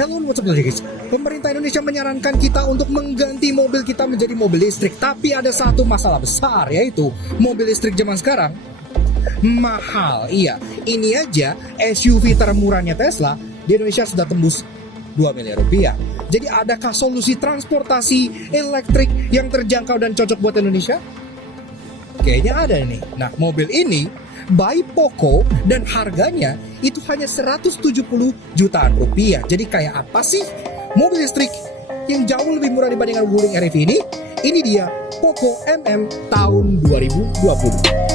Hello, what's up guys? Pemerintah Indonesia menyarankan kita untuk mengganti mobil kita menjadi mobil listrik. Tapi ada satu masalah besar, yaitu mobil listrik zaman sekarang mahal. Iya, ini aja SUV termurahnya Tesla di Indonesia sudah tembus 2 miliar rupiah. Jadi adakah solusi transportasi elektrik yang terjangkau dan cocok buat Indonesia? Kayaknya ada nih. Nah, mobil ini by Poco dan harganya itu hanya 170 jutaan rupiah. Jadi kayak apa sih mobil listrik yang jauh lebih murah dibandingkan Wuling REV ini? Ini dia Poco MM tahun 2020.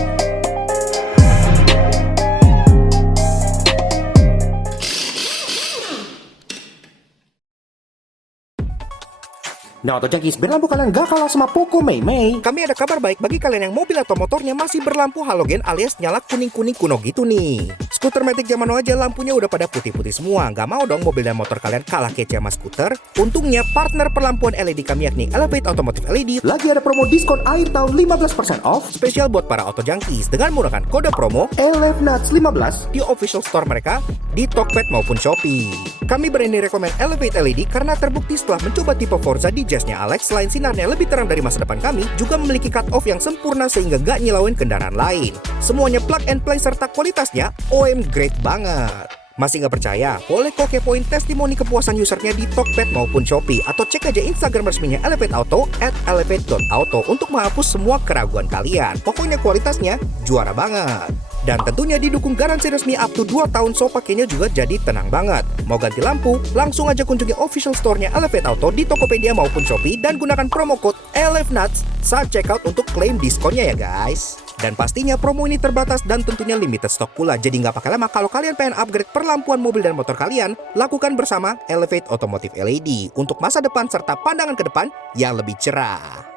Nah, Auto Junkies, berlampu kalian gak kalah sama Poco Mei. Kami ada kabar baik bagi kalian yang mobil atau motornya masih berlampu halogen alias nyala kuning-kuning kuno gitu nih. Skuter Matic zaman now aja lampunya udah pada putih-putih semua. Gak mau dong mobil dan motor kalian kalah kece sama skuter? Untungnya partner perlampuan LED kami yakni Elevate Automotive LED Lagi ada promo diskon akhir tahun 15% off spesial buat para Auto Junkies dengan menggunakan kode promo ELEVNUTS15 di official store mereka di Tokped maupun Shopee. Kami berani rekomen Elevate LED karena terbukti setelah mencoba tipe Forza di Jazz-nya Alex, selain sinarnya lebih terang dari masa depan kami, juga memiliki cut-off yang sempurna sehingga gak nyilauin kendaraan lain. Semuanya plug and play serta kualitasnya OM great banget. Masih gak percaya? Boleh kok kepoin testimoni kepuasan usernya di Tokped maupun Shopee, atau cek aja Instagram resminya Elevate Auto @elevate.auto untuk menghapus semua keraguan kalian. Pokoknya kualitasnya juara banget. Dan tentunya didukung garansi resmi up to 2 tahun, so pakainya juga jadi tenang banget. Mau ganti lampu? Langsung aja kunjungi official store-nya Elevate Auto di Tokopedia maupun Shopee dan gunakan promo code ELEVNUTS saat checkout untuk klaim diskonnya ya guys. Dan pastinya promo ini terbatas dan tentunya limited stock pula. Jadi nggak pakai lama kalau kalian pengen upgrade perlampuan mobil dan motor kalian, lakukan bersama Elevate Automotive LED untuk masa depan serta pandangan ke depan yang lebih cerah.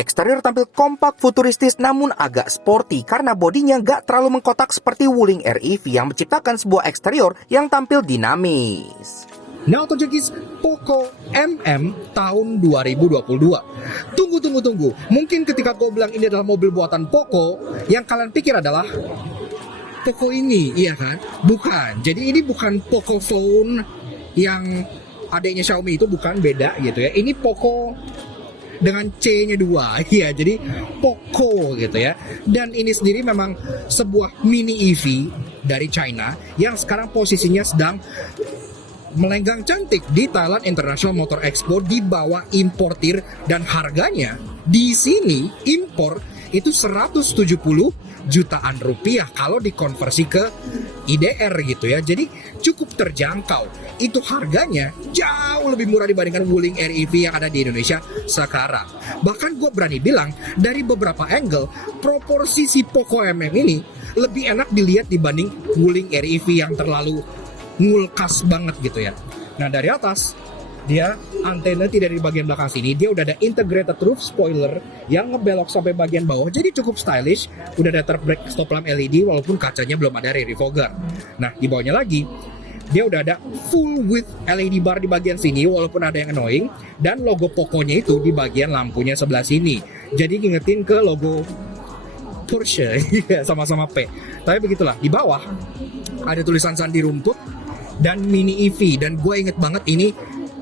Eksterior tampil kompak, futuristis, namun agak sporty karena bodinya nggak terlalu mengkotak seperti Wuling REV yang menciptakan sebuah eksterior yang tampil dinamis. Nah, Auto Junkies, Poco MM tahun 2022. Tunggu. Mungkin ketika gue bilang ini adalah mobil buatan Poco, yang kalian pikir adalah Poco ini, iya kan? Bukan. Jadi ini bukan Poco Phone yang adanya Xiaomi, itu bukan, beda gitu ya. Ini Poco dengan C-nya 2, iya, jadi Poco gitu ya. Dan ini sendiri memang sebuah mini EV dari China yang sekarang posisinya sedang melenggang cantik di Thailand International Motor Expo di bawah importir, dan harganya di sini impor itu 170 jutaan rupiah kalau dikonversi ke IDR gitu ya. Jadi cukup terjangkau. Itu harganya jauh lebih murah dibandingkan Wuling REV yang ada di Indonesia sekarang. Bahkan gue berani bilang dari beberapa angle proporsi si Poco MM ini lebih enak dilihat dibanding Wuling REV yang terlalu ngulkas banget gitu ya. Nah, dari atas dia antena tidak di bagian belakang sini, dia udah ada integrated roof spoiler yang ngebelok sampai bagian bawah, jadi cukup stylish. Udah ada brake stop lamp LED walaupun kacanya belum ada rear fogger. Nah, di bawahnya lagi dia udah ada full width LED bar di bagian sini walaupun ada yang annoying, dan logo Poco-nya itu di bagian lampunya sebelah sini. Jadi ngingetin ke logo Porsche sama-sama P. Tapi begitulah, di bawah ada tulisan sandi rumput dan mini EV, dan gue inget banget ini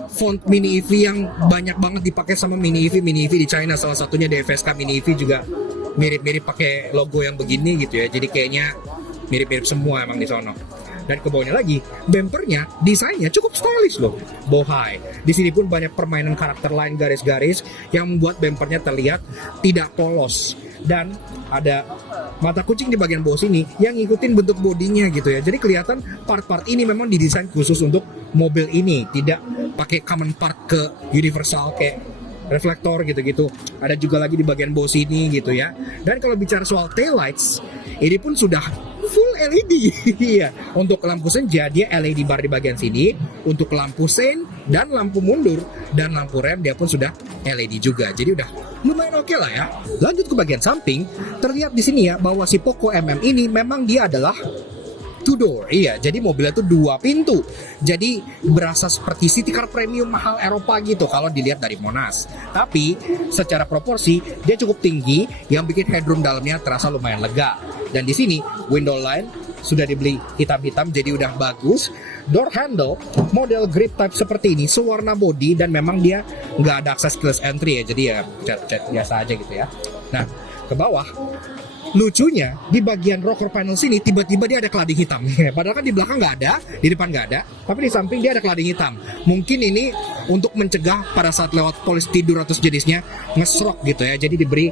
font mini EV yang banyak banget dipakai sama mini EV di China. Salah satunya DFSK mini EV juga mirip-mirip pakai logo yang begini gitu ya. Jadi kayaknya mirip-mirip semua emang di sono. Dan ke bawahnya lagi, bumpernya desainnya cukup stylish loh, bohai. Di sini pun banyak permainan karakter lain garis-garis yang membuat bumpernya terlihat tidak polos. Dan ada mata kucing di bagian bawah sini yang ngikutin bentuk bodinya gitu ya. Jadi kelihatan part-part ini memang didesain khusus untuk mobil ini, tidak pakai common part ke universal kayak reflektor gitu-gitu. Ada juga lagi di bagian bawah sini gitu ya. Dan kalau bicara soal tail lights, ini pun sudah full LED. Iya, untuk lampu senja dia LED bar di bagian sini, untuk lampu sein dan lampu mundur dan lampu rem dia pun sudah LED juga. Jadi udah lumayan oke lah ya. Lanjut ke bagian samping, terlihat di sini ya bahwa si Poco MM ini memang dia adalah two door. Iya, jadi mobilnya tuh 2 pintu. Jadi berasa seperti city car premium mahal Eropa gitu kalau dilihat dari Monas. Tapi secara proporsi dia cukup tinggi yang bikin headroom dalamnya terasa lumayan lega. Dan di sini window line sudah dibeli hitam-hitam jadi udah bagus. Door handle model grip type seperti ini sewarna body dan memang dia nggak ada akses keyless entry ya, jadi ya cat biasa aja gitu ya. Nah, ke bawah lucunya di bagian rocker panel sini tiba-tiba dia ada cladding hitam. Padahal kan di belakang nggak ada, di depan nggak ada, tapi di samping dia ada cladding hitam. Mungkin ini untuk mencegah pada saat lewat polis tidur atau sejenisnya ngesrok gitu ya. Jadi diberi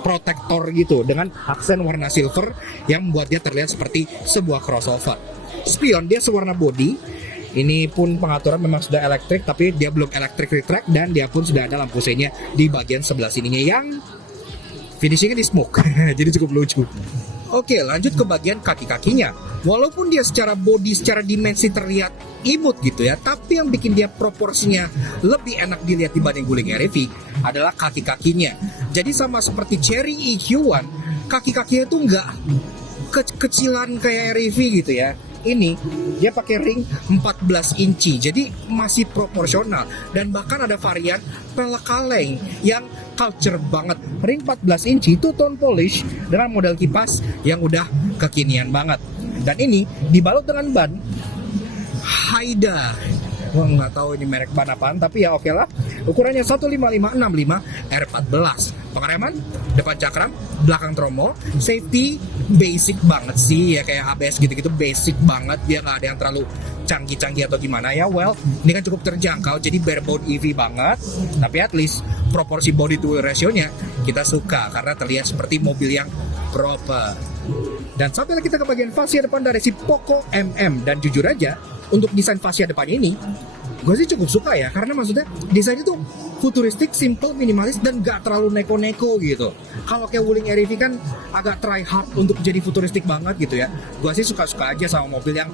protektor gitu dengan aksen warna silver yang membuat dia terlihat seperti sebuah crossover. Spion dia sewarna body. Ini pun pengaturan memang sudah elektrik, tapi dia belum electric retract dan dia pun sudah ada lampu seinnya di bagian sebelah sininya yang finishingnya di smoke. Jadi cukup lucu. Oke, lanjut ke bagian kaki-kakinya. Walaupun dia secara body, secara dimensi terlihat imut gitu ya, tapi yang bikin dia proporsinya lebih enak dilihat dibanding guling REV adalah kaki-kakinya. Jadi sama seperti Cherry EQ1, kaki-kakinya itu nggak kecilan kayak REV gitu ya. Ini dia pakai ring 14 inci, jadi masih proporsional. Dan bahkan ada varian pelek kaleng yang culture banget. Ring 14 inci itu tone polish dengan model kipas yang udah kekinian banget. Dan ini dibalut dengan ban Haida. Wah, nggak tahu ini merek ban apaan, tapi ya oke lah. Ukurannya 15565 R14. Pengereman, depan cakram, belakang tromol, safety basic banget sih ya, kayak ABS gitu-gitu basic banget, dia nggak ada yang terlalu canggih-canggih atau gimana ya. Well, ini kan cukup terjangkau, jadi barebone EV banget, tapi at least proporsi body to wheel ratio-nya kita suka karena terlihat seperti mobil yang proper. Dan sampailah kita ke bagian fascia depan dari si Poco MM, dan jujur aja untuk desain fascia depan ini gue sih cukup suka ya, karena maksudnya desainnya tuh futuristik, simple, minimalis, dan gak terlalu neko-neko gitu. Kalau kayak Wuling REV kan agak try hard untuk jadi futuristik banget gitu ya. Gue sih suka-suka aja sama mobil yang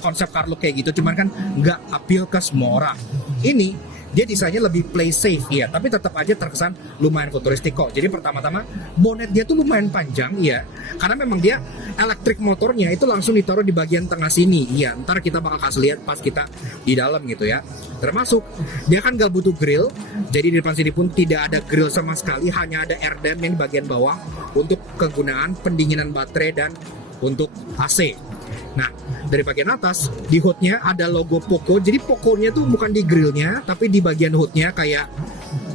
konsep car look kayak gitu, cuman kan gak appeal ke semua orang. Ini dia desainnya lebih play safe ya, tapi tetap aja terkesan lumayan futuristik kok. Jadi pertama-tama bonnet dia tuh lumayan panjang ya, karena memang dia elektrik motornya itu langsung ditaruh di bagian tengah sini ya. Ntar kita bakal kasih lihat pas kita di dalam gitu ya. Termasuk dia kan gak butuh grill, jadi di depan sini pun tidak ada grill sama sekali, hanya ada air dam yang di bagian bawah untuk kegunaan pendinginan baterai dan untuk AC. Nah, dari bagian atas di hoodnya ada logo Poco. Jadi Poco-nya tuh bukan di grillnya, tapi di bagian hoodnya kayak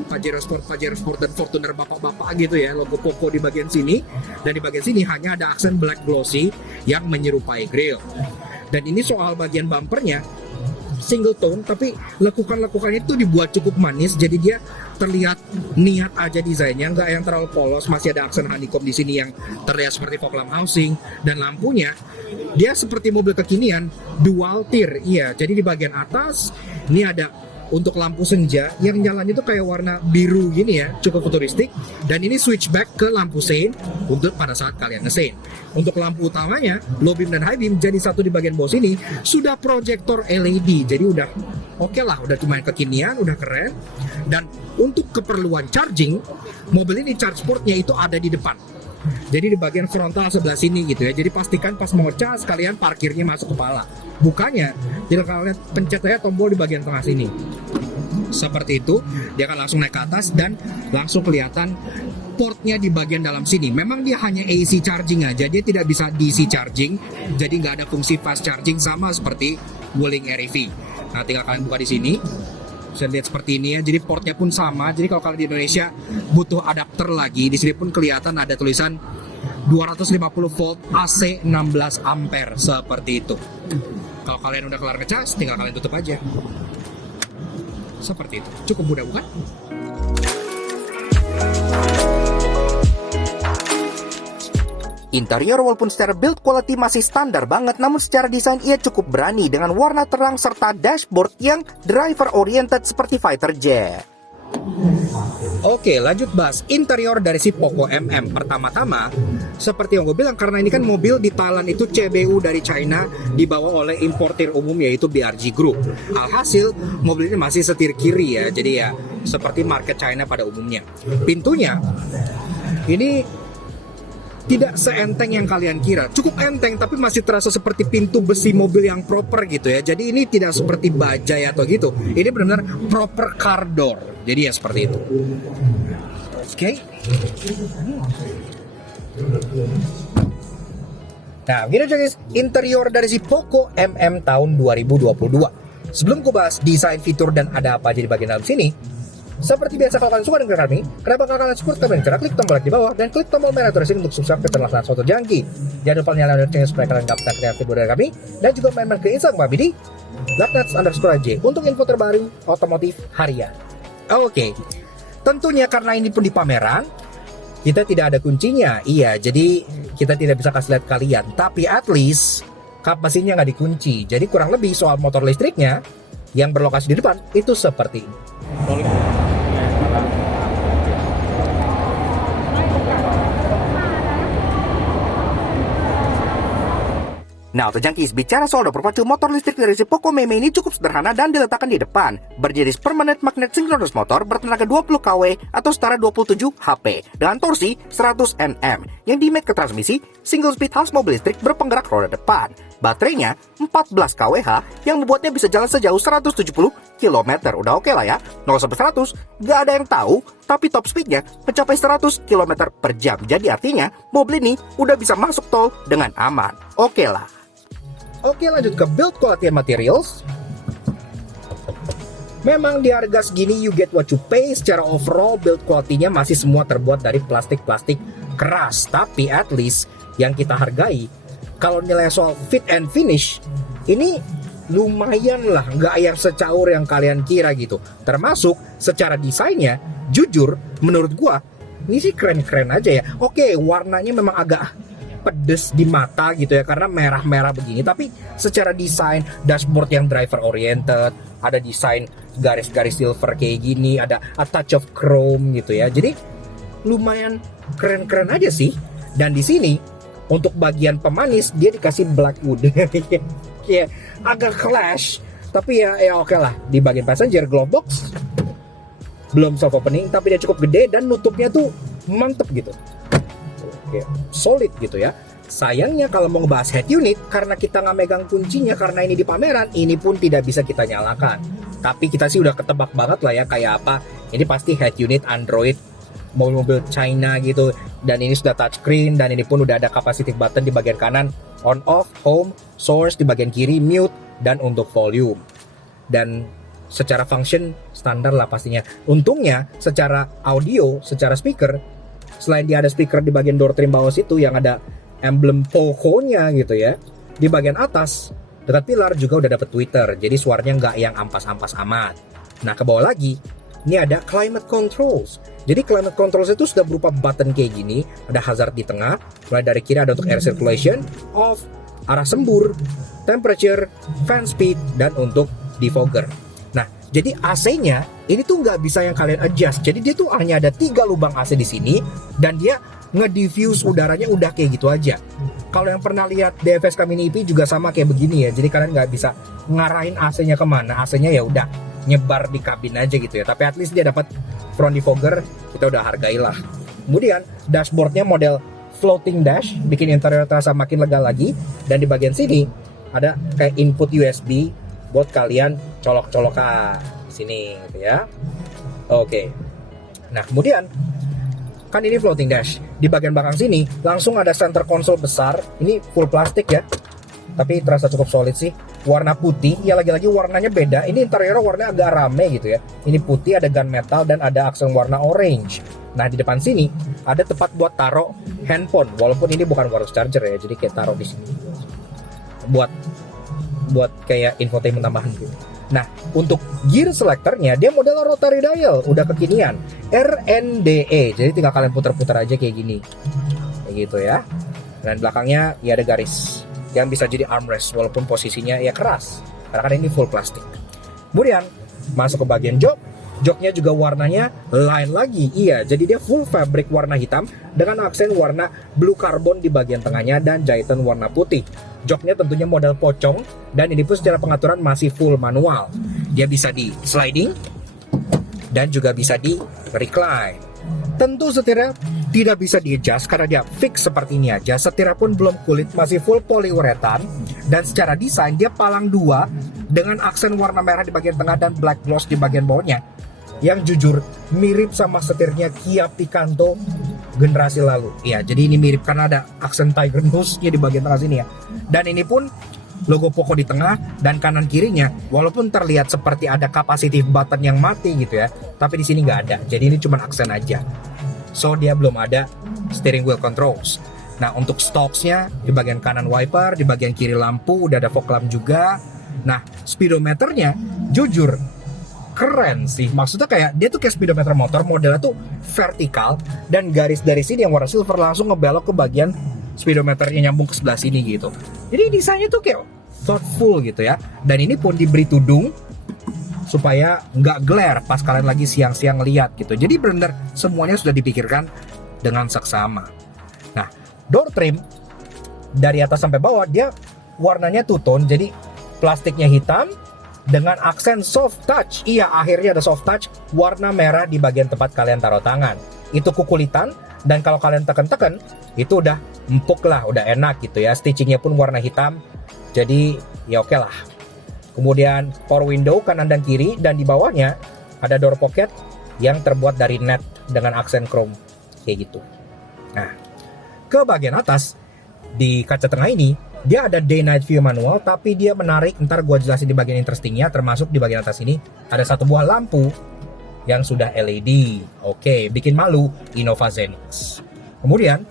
Pajero Sport dan Fortuner bapak-bapak gitu ya. Logo Poco di bagian sini, dan di bagian sini hanya ada aksen black glossy yang menyerupai grill. Dan ini soal bagian bumpernya single tone, tapi lekukan-lekukan itu dibuat cukup manis, jadi dia terlihat niat aja desainnya, nggak yang terlalu polos. Masih ada aksen honeycomb di sini yang terlihat seperti fog lamp housing, dan lampunya dia seperti mobil kekinian dual tier. Iya, jadi di bagian atas ini ada untuk lampu senja yang nyalanya itu kayak warna biru gini ya, cukup futuristik. Dan ini switchback ke lampu sein untuk pada saat kalian ngesein. Untuk lampu utamanya low beam dan high beam jadi satu di bagian bawah sini sudah proyektor LED, jadi udah oke lah, udah lumayan kekinian, udah keren. Dan untuk keperluan charging, mobil ini charge portnya itu ada di depan, jadi di bagian frontal sebelah sini gitu ya. Jadi pastikan pas mau cas kalian parkirnya masuk kepala, bukannya tidak kalian pencet aja tombol di bagian tengah sini seperti itu, dia akan langsung naik ke atas dan langsung kelihatan portnya di bagian dalam sini. Memang dia hanya AC charging aja, dia tidak bisa DC charging, jadi nggak ada fungsi fast charging sama seperti Wuling REV. Nah, tinggal kalian buka di sini, bisa lihat seperti ini ya. Jadi portnya pun sama. Jadi kalau kalian di Indonesia butuh adapter lagi, di sini pun kelihatan ada tulisan 250 volt AC 16 ampere seperti itu. Kalau kalian udah kelar ngecas, tinggal kalian tutup aja. Seperti itu. Cukup mudah bukan? Interior walaupun secara build quality masih standar banget, namun secara desain ia cukup berani dengan warna terang serta dashboard yang driver oriented seperti fighter jet. Oke, lanjut bahas interior dari si Poco MM. Pertama-tama, seperti yang gue bilang, karena ini kan mobil di Thailand itu CBU dari China, dibawa oleh importir umum yaitu BRG Group. Alhasil, mobil ini masih setir kiri ya, jadi ya seperti market China pada umumnya. Pintunya, ini tidak seenteng yang kalian kira. Cukup enteng tapi masih terasa seperti pintu besi mobil yang proper gitu ya. Jadi ini tidak seperti bajai atau gitu. Ini benar-benar proper car door. Jadi ya seperti itu. Oke. Nah, begini aja guys, interior dari si Poco MM tahun 2022. Sebelum gue bahas desain, fitur, dan ada apa aja di bagian dalam sini, seperti biasa, kalau kalian suka dengan kami, kenapa kalian suka, kalian cara klik tombol like di bawah dan klik tombol merah terus untuk subscribe ke channel Soto Jangki. Jangan lupa nyalakan loncengnya supaya kalian gak pernah video dari kami, dan juga main-main ke Instagram kami di @Laknats_AJ untuk info terbaru otomotif harian. Oke, tentunya karena ini pun di pameran, kita tidak ada kuncinya. Iya, jadi kita tidak bisa kasih lihat kalian, tapi at least kap mesinnya nggak dikunci. Jadi kurang lebih soal motor listriknya yang berlokasi di depan itu seperti ini. Nah, Auto Junkies, bicara soal berpacu, motor listrik dari si Poco Meme ini cukup sederhana dan diletakkan di depan. Berjenis permanent magnet synchronous motor bertenaga 20 kW atau setara 27 HP dengan torsi 100 Nm yang dimate ke transmisi single speed khas mobil listrik berpenggerak roda depan. Baterainya 14 kWh yang membuatnya bisa jalan sejauh 170 km. Udah oke lah ya. 0-100 gak ada yang tahu, tapi top speednya mencapai 100 km per jam. Jadi artinya mobil ini udah bisa masuk tol dengan aman. Oke lah. Oke, lanjut ke build quality and materials. Memang di harga segini you get what you pay. Secara overall build quality-nya masih semua terbuat dari plastik-plastik keras. Tapi at least yang kita hargai, kalau nilai soal fit and finish, ini lumayan lah, nggak yang secaur yang kalian kira gitu. Termasuk secara desainnya, jujur menurut gua ini sih keren-keren aja ya. Oke, warnanya memang agak pedes di mata gitu ya karena merah-merah begini, tapi secara desain dashboard yang driver oriented, ada desain garis-garis silver kayak gini, ada a touch of chrome gitu ya. Jadi lumayan keren-keren aja sih. Dan di sini untuk bagian pemanis dia dikasih black wood. Ya, agak clash, tapi ya oke lah. Di bagian passenger glove box belum soft opening, tapi dia cukup gede dan nutupnya tuh mantep gitu. Oke, solid gitu ya. Sayangnya kalau mau ngebahas head unit, karena kita nggak megang kuncinya karena ini di pameran, ini pun tidak bisa kita nyalakan. Tapi kita sih udah ketebak banget lah ya kayak apa. Ini pasti head unit Android mobil-mobil China gitu. Dan ini sudah touchscreen, dan ini pun udah ada capacitive button di bagian kanan, on off, home, source di bagian kiri, mute, dan untuk volume. Dan secara function standar lah pastinya. Untungnya secara audio, secara speaker, selain dia ada speaker di bagian door trim bawah situ yang ada emblem Poco-nya gitu ya, di bagian atas dekat pilar juga udah dapet tweeter, jadi suaranya nggak yang ampas-ampas amat. Nah, ke bawah lagi ini ada climate controls. Jadi climate controls itu sudah berupa button kayak gini, ada hazard di tengah, mulai dari kiri ada untuk air circulation, off, arah sembur, temperature, fan speed, dan untuk defogger. Nah, jadi AC-nya ini tuh nggak bisa yang kalian adjust. Jadi dia tuh hanya ada 3 lubang AC di sini, dan dia nge-diffuse udaranya udah kayak gitu aja. Kalau yang pernah lihat DFS Mini EP juga sama kayak begini ya. Jadi kalian nggak bisa ngarahin AC-nya kemana. AC-nya ya udah nyebar di kabin aja gitu ya. Tapi at least dia dapat front defogger, kita udah hargailah. Kemudian dashboardnya model floating dash, bikin interior terasa makin lega lagi. Dan di bagian sini ada kayak input USB buat kalian colok-colokan sini gitu ya. Oke. Nah, kemudian kan ini floating dash. Di bagian belakang sini langsung ada center console besar. Ini full plastik ya. Tapi terasa cukup solid sih. Warna putih, ya lagi-lagi warnanya beda. Ini interior warnanya agak rame gitu ya. Ini putih, ada gunmetal dan ada aksen warna orange. Nah di depan sini ada tempat buat taruh handphone, walaupun ini bukan wireless charger ya, jadi kayak taruh di sini buat kayak infotainment tambahan gitu. Nah untuk gear selectornya dia model rotary dial, udah kekinian RNDE, jadi tinggal kalian putar-putar aja kayak gini, kayak gitu ya. Dan belakangnya ya ada garis yang bisa jadi armrest walaupun posisinya ya keras karena kan ini full plastik. Kemudian masuk ke bagian joknya juga warnanya lain lagi, iya, jadi dia full fabric warna hitam dengan aksen warna blue carbon di bagian tengahnya dan jahitan warna putih. Joknya tentunya model pocong dan ini pun secara pengaturan masih full manual. Dia bisa di sliding dan juga bisa di recline. Tentu setirnya tidak bisa di adjust karena dia fix seperti ini aja. Setirnya pun belum kulit, masih full poliuretan. Dan secara desain dia palang dua dengan aksen warna merah di bagian tengah dan black gloss di bagian bawahnya. Yang jujur mirip sama setirnya Kia Picanto generasi lalu. Ya, jadi ini mirip karena ada aksen tiger nose-nya di bagian tengah sini ya. Dan ini pun logo Poco di tengah dan kanan kirinya, walaupun terlihat seperti ada capacitive button yang mati gitu ya, tapi di sini nggak ada. Jadi ini cuma aksen aja. So dia belum ada steering wheel controls. Nah untuk stalks-nya di bagian kanan wiper, di bagian kiri lampu, udah ada fog lamp juga. Nah speedometernya jujur keren sih, maksudnya kayak dia tuh kayak speedometer motor, modelnya tuh vertikal dan garis dari sini yang warna silver langsung ngebelok ke bagian speedometernya nyambung ke sebelah sini gitu. Jadi desainnya tuh kayak thoughtful gitu ya. Dan ini pun diberi tudung supaya nggak glare pas kalian lagi siang-siang lihat gitu. Jadi benar semuanya sudah dipikirkan dengan seksama. Nah, door trim dari atas sampai bawah dia warnanya two tone, jadi plastiknya hitam dengan aksen soft touch. Iya, akhirnya ada soft touch warna merah di bagian tempat kalian taruh tangan. Itu kukulitan dan kalau kalian tekan-tekan itu udah empuk lah, udah enak gitu ya. Stitchingnya pun warna hitam. Jadi ya oke lah. Kemudian power window kanan dan kiri dan di bawahnya ada door pocket yang terbuat dari net dengan aksen chrome kayak gitu. Nah, ke bagian atas di kaca tengah ini dia ada day night view manual, tapi dia menarik, ntar gue jelasin di bagian interestingnya, termasuk di bagian atas ini ada satu buah lampu yang sudah LED. Oke, bikin malu Innova Zenix. Kemudian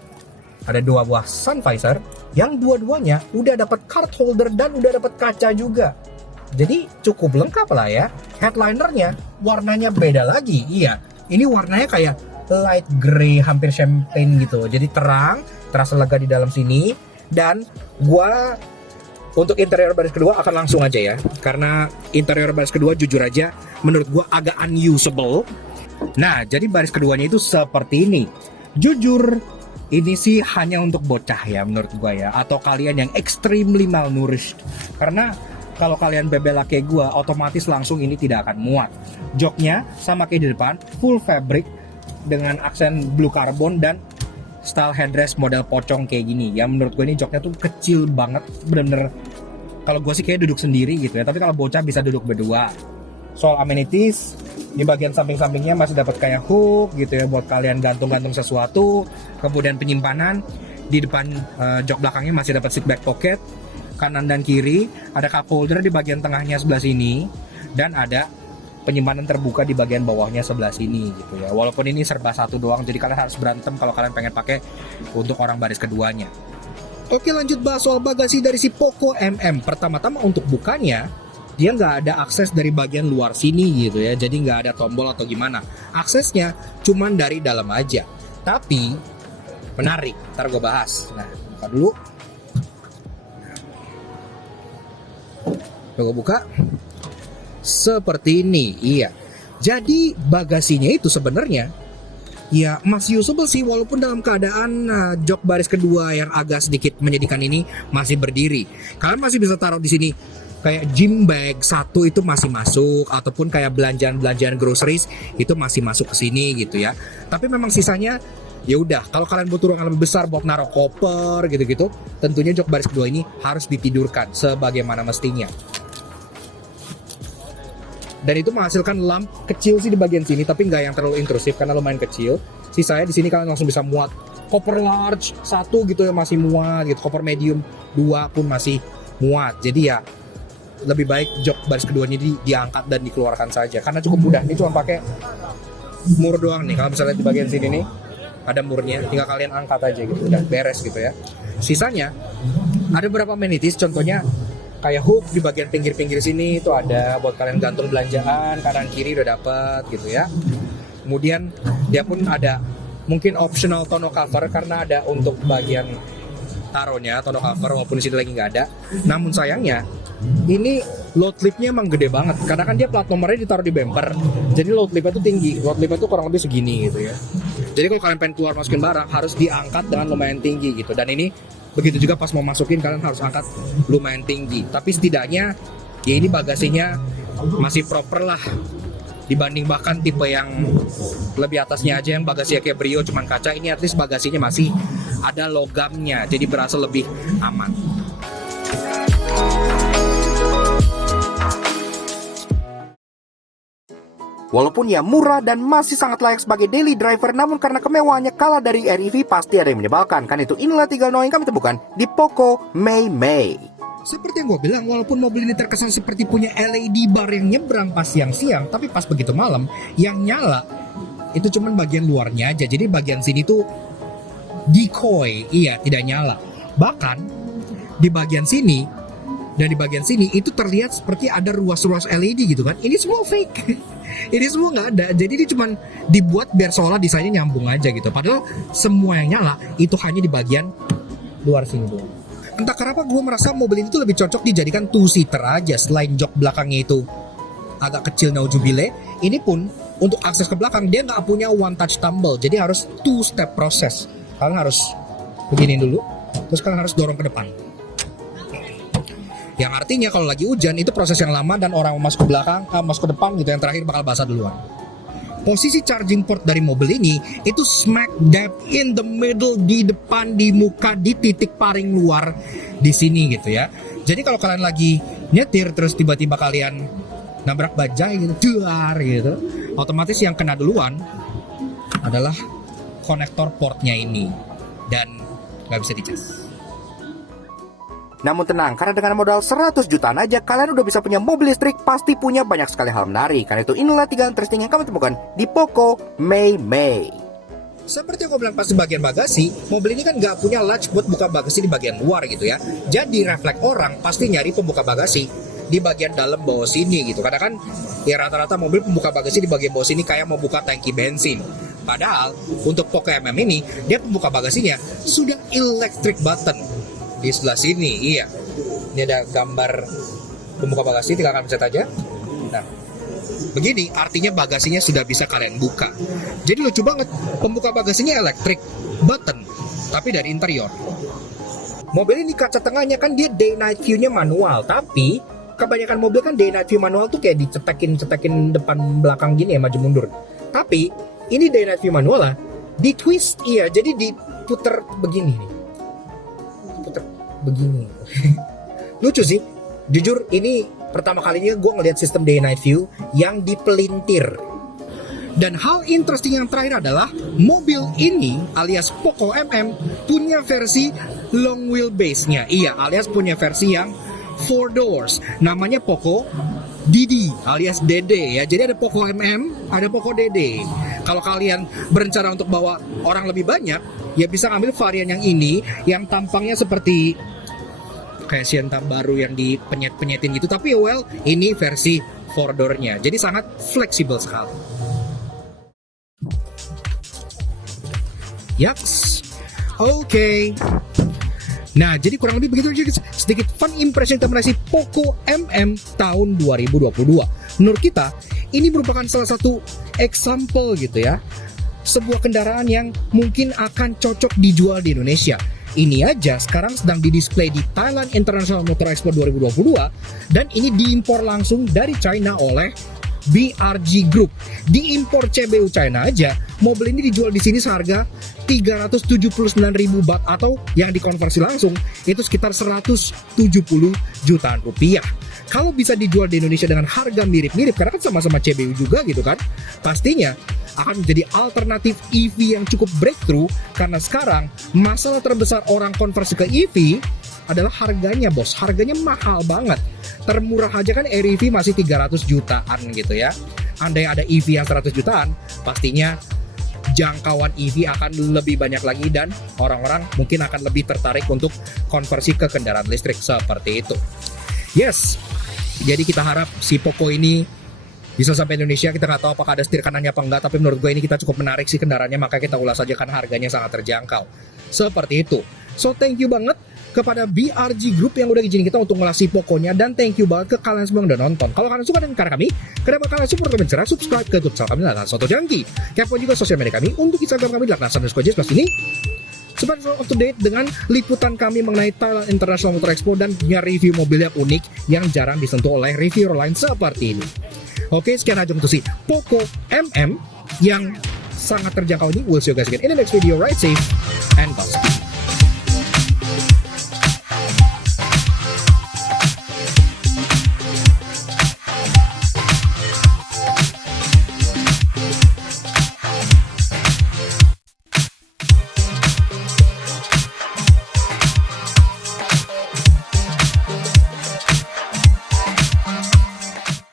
ada dua buah sun visor yang dua-duanya udah dapat card holder dan udah dapat kaca juga. Jadi cukup lengkap lah ya. Headlinernya warnanya beda lagi. Iya, ini warnanya kayak light grey hampir champagne gitu. Jadi terang, terasa lega di dalam sini. Dan gua untuk interior baris kedua akan langsung aja ya, karena interior baris kedua jujur aja menurut gua agak unusable. Nah jadi baris keduanya itu seperti ini. Jujur ini sih hanya untuk bocah ya menurut gua ya, atau kalian yang extremely malnourished. Karena kalau kalian bebel kayak gua, otomatis langsung ini tidak akan muat. Joknya sama kayak di depan, full fabric dengan aksen blue carbon dan style headrest model pocong kayak gini. Ya menurut gue ini joknya tuh kecil banget, bener-bener kalau gue sih kayak duduk sendiri gitu ya, tapi kalau bocah bisa duduk berdua. Soal amenities di bagian samping-sampingnya masih dapat kayak hook gitu ya buat kalian gantung-gantung sesuatu. Kemudian penyimpanan di depan jok belakangnya masih dapat seat back pocket. Kanan dan kiri ada cup holder di bagian tengahnya sebelah sini dan ada penyimpanan terbuka di bagian bawahnya sebelah sini gitu ya. Walaupun ini serba satu doang, jadi kalian harus berantem kalau kalian pengen pakai untuk orang baris keduanya. Oke, lanjut bahas soal bagasi dari si Poco MM. Pertama-tama untuk bukanya, dia nggak ada akses dari bagian luar sini gitu ya. Jadi nggak ada tombol atau gimana. Aksesnya cuman dari dalam aja. Tapi menarik, ntar gue bahas. Nah, buka dulu. Gue buka. Seperti ini, iya. Jadi bagasinya itu sebenarnya ya masih usable sih, walaupun dalam keadaan jok baris kedua yang agak sedikit menyedihkan ini masih berdiri. Kalian masih bisa taruh di sini kayak gym bag satu itu masih masuk, ataupun kayak belanjaan groceries itu masih masuk ke sini gitu ya. Tapi memang sisanya ya udah, kalau kalian butuh ruangan lebih besar buat naruh koper gitu-gitu, tentunya jok baris kedua ini harus ditidurkan sebagaimana mestinya. Dan itu menghasilkan lamp kecil sih di bagian sini, tapi nggak yang terlalu intrusif karena lumayan kecil. Sisanya di sini kalian langsung bisa muat koper large 1 gitu ya, masih muat gitu. Koper medium 2 pun masih muat. Jadi ya lebih baik jok baris keduanya diangkat dan dikeluarkan saja karena cukup mudah. Ini cuma pakai mur doang nih. Kalau misalnya di bagian sini nih ada murnya, tinggal kalian angkat aja gitu, udah beres gitu ya. Sisanya ada beberapa amenities, contohnya kayak hook di bagian pinggir-pinggir sini itu ada buat kalian gantung belanjaan, kanan kiri udah dapet gitu ya. Kemudian dia pun ada mungkin optional tonneau cover karena ada untuk bagian taruhnya tonneau cover walaupun di sini lagi nggak ada. Namun sayangnya ini load lipnya emang gede banget karena kan dia plat nomornya ditaruh di bumper, jadi load lipnya tuh tinggi, load lipnya tuh kurang lebih segini gitu ya. Jadi kalau kalian pengen keluar masukin barang harus diangkat dengan lumayan tinggi gitu, dan ini begitu juga pas mau masukin kalian harus angkat lumayan tinggi. Tapi setidaknya ya ini bagasinya masih proper lah dibanding bahkan tipe yang lebih atasnya aja yang bagasinya kayak Brio cuman kaca. Ini at least bagasinya masih ada logamnya, jadi berasa lebih aman. Walaupun ya murah dan masih sangat layak sebagai daily driver, namun karena kemewahannya kalah dari REV pasti ada yang menyebalkan. Kan itu inilah 3 no yang kami temukan di Poco Mei Mei. Seperti yang gue bilang, walaupun mobil ini terkesan seperti punya LED bar yang nyebrang pas siang-siang, tapi pas begitu malam, yang nyala itu cuman bagian luarnya aja. Jadi bagian sini tuh decoy, iya tidak nyala. Bahkan di bagian sini dan di bagian sini itu terlihat seperti ada ruas-ruas LED gitu kan. Ini semua fake. Ini semua nggak ada. Jadi ini cuman dibuat biar seolah desainnya nyambung aja gitu. Padahal semua yang nyala itu hanya di bagian luar sini doang. Entah kenapa gue merasa mobil ini tuh lebih cocok dijadikan two-seater aja. Selain jok belakangnya itu agak kecil naujubile, ini pun untuk akses ke belakang dia nggak punya one touch tumble. Jadi harus two-step proses. Kalian harus begini dulu, terus kalian harus dorong ke depan. Yang artinya kalau lagi hujan itu proses yang lama dan orang masuk ke belakang, masuk ke depan gitu, yang terakhir bakal basah duluan. Posisi charging port dari mobil ini itu smack dab in the middle, di depan, di muka, di titik paling luar di sini gitu ya. Jadi kalau kalian lagi nyetir terus tiba-tiba kalian nabrak bajai gitu, duar gitu, otomatis yang kena duluan adalah konektor portnya ini dan nggak bisa dicas. Namun tenang, karena dengan modal 100 jutaan aja kalian udah bisa punya mobil listrik, pasti punya banyak sekali hal menarik. Karena itu inilah 3 interesting yang kami temukan di Poco Mei Mei. Seperti yang gue bilang pas di bagian bagasi, mobil ini kan nggak punya latch buat buka bagasi di bagian luar gitu ya. Jadi refleks orang pasti nyari pembuka bagasi di bagian dalam bawah sini gitu. Karena kan ya rata-rata mobil pembuka bagasi di bagian bawah sini kayak mau buka tangki bensin. Padahal untuk Poco MM ini dia pembuka bagasinya sudah electric button. Di sebelah sini, iya. Ini ada gambar pembuka bagasi, tinggal kalian pencet aja. Nah, begini artinya bagasinya sudah bisa kalian buka. Jadi lucu banget, pembuka bagasinya elektrik, button, tapi dari interior. Mobil ini kaca tengahnya kan dia day night view-nya manual, tapi kebanyakan mobil kan day night view manual tuh kayak dicetekin depan belakang gini ya, maju mundur. Tapi ini day night view manual lah, di twist, iya, jadi diputer begini nih. Begini. Lucu sih. Jujur ini pertama kalinya gue ngeliat sistem day night view yang dipelintir. Dan hal interesting yang terakhir adalah mobil ini alias Poco MM punya versi long wheelbase-nya. Iya, alias punya versi yang 4 doors. Namanya Poco DD alias DD ya. Jadi ada Poco MM, ada Poco DD. Kalau kalian berencana untuk bawa orang lebih banyak, ya bisa ambil varian yang ini yang tampangnya seperti kayak Sienta baru yang dipenyet-penyetin gitu, tapi well ini versi 4 door-nya. Jadi sangat fleksibel sekali. Yaks. Oke. Nah, jadi kurang lebih begitu aja sedikit fun impression kita mengenai Poco MM tahun 2022. Menurut kita, ini merupakan salah satu example gitu ya. Sebuah kendaraan yang mungkin akan cocok dijual di Indonesia. Ini aja sekarang sedang didisplay di Thailand International Motor Expo 2022 dan ini diimpor langsung dari China oleh BRG Group. Diimpor CBU China aja, mobil ini dijual di sini seharga 379.000 baht atau yang dikonversi langsung itu sekitar 170 jutaan rupiah. Kalau bisa dijual di Indonesia dengan harga mirip-mirip karena kan sama-sama CBU juga gitu kan, pastinya akan menjadi alternatif EV yang cukup breakthrough karena sekarang masalah terbesar orang konversi ke EV adalah harganya bos, harganya mahal banget. Termurah aja kan REV masih 300 jutaan gitu ya. andai ada EV yang 100 jutaan, pastinya jangkauan EV akan lebih banyak lagi dan orang-orang mungkin akan lebih tertarik untuk konversi ke kendaraan listrik seperti itu. Yes, jadi kita harap si Poco ini bisa sampai Indonesia. Kita nggak tahu apakah ada setir kanannya apa enggak, tapi menurut gue ini kita cukup menarik sih kendaraannya, maka kita ulas aja kan harganya sangat terjangkau. Seperti itu. So thank you banget kepada BRG Group yang udah izinin kita untuk ngulas si Poconya, dan thank you banget ke kalian semua yang udah nonton. Kalau kalian suka dengan karya kami, kenapa kalian support kami dengan cara subscribe ke YouTube channel kami Laknat Soto Jangki. Kepo juga sosial media kami untuk Instagram kami Laknat_Jes plus ini supaya selalu up to date dengan liputan kami mengenai Thailand International Motor Expo dan punya review mobil yang unik yang jarang disentuh oleh reviewer lain seperti ini. Oke, sekian aja untuk si Poco MM yang sangat terjangkau ini. We'll see you guys again in the next video. Ride safe and Godspeed.